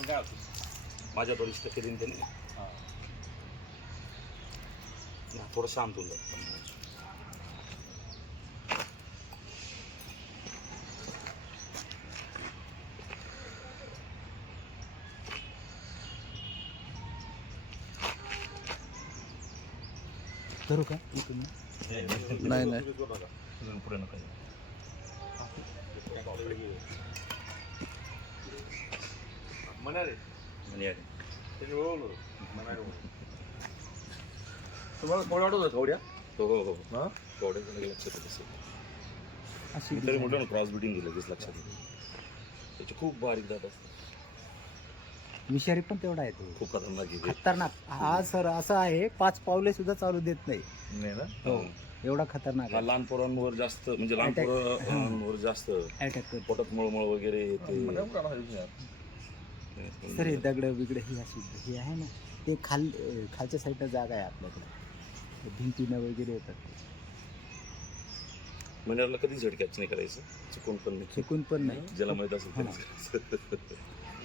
काय होतं माझ्या 200% देईन त्यांनी थोडं शांत होऊन जातं. करू का नाही नाही पुढे नका तुम्हाला कोण वाटत होतं कवड्या? हो हो हो हां कवड्याचं लगेच लक्षात येतं तसं. अशी मी तरी म्हटलं ना क्रॉस बिडिंग दिलं लगेच लक्षात येतं. त्याचे खूप बारीक दात असतात, विषारी पण तेवढा आहे तो खूप खतरनाक आहे ते. खतरनाक. हा सर असं आहे 5 पावले सुद्धा चालू देत नाही. नाही ना हो एवढा खतरनाक हा आहे. लहान पोरांवर जास्त म्हणजे लहान Attack. पोरांवर जास्त अटॅक करतो पोटात मळमळ वगैरे ते मला पण राहिलं यार. सर हे दगड बिगड ही अशी हे आहे ना ते खालच्या साईडला जागा आहे आपल्याकडे भिंतीनं वगैरे येतात ते. मण्याला कधी झड कॅच नाही करायचं, चुकून पण नाही. शिकून पण नाही. ज्याला माहित असेल त्यानेच करायचं.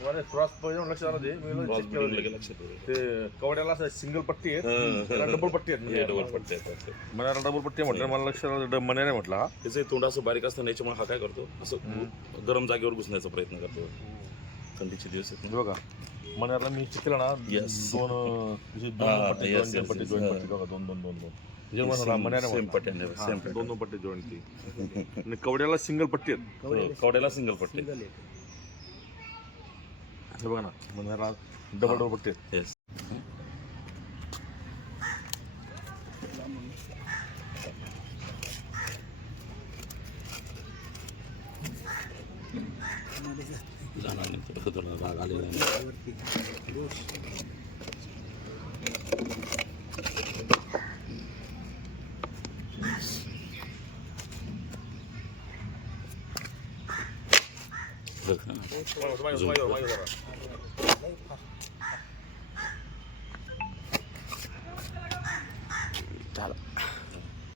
मला क्रॉस पाहिजे लक्षात आलं ते मी क्रॉस check बिडिंग केलं लगेच ते. लक्षात येतं. ते कवड्याला असं सिंगल पट्टी आहे त्याला डबल पट्टी आहे हे म्हणजे डबल पट्टे आहेत. मनाला डबल पट्टी आहे म्हटलं मला लक्षात आलं मन्या नाही म्हटलं हा त्याचं तोंड असं बारीक असतं याच्यामुळे हा काय करतो असं गरम जागेवर घुसण्याचा प्रयत्न करतो. थंडीचे दिवस आहेत ना. बघा मनाला मी check केलं ना Yes. दोन पट्टी yes, दोन yes, पट्टी yes. दोन पट्टी बघा दोन दोन दोन दोन मन्या सेम पट्ट्याने सेम दोन दोन पट्टी जॉईन ती आणि कवड्याला सिंगल पट्टी आहेत कवड्याला सिंगल पट्टे. Single आहे. हे बघा ना मन्याला डबल डबल पट्टी आहेत येस जाणार नाही थोडं थोडं राग आलेला आहे. वरती. रोज. बरं का? माझ्या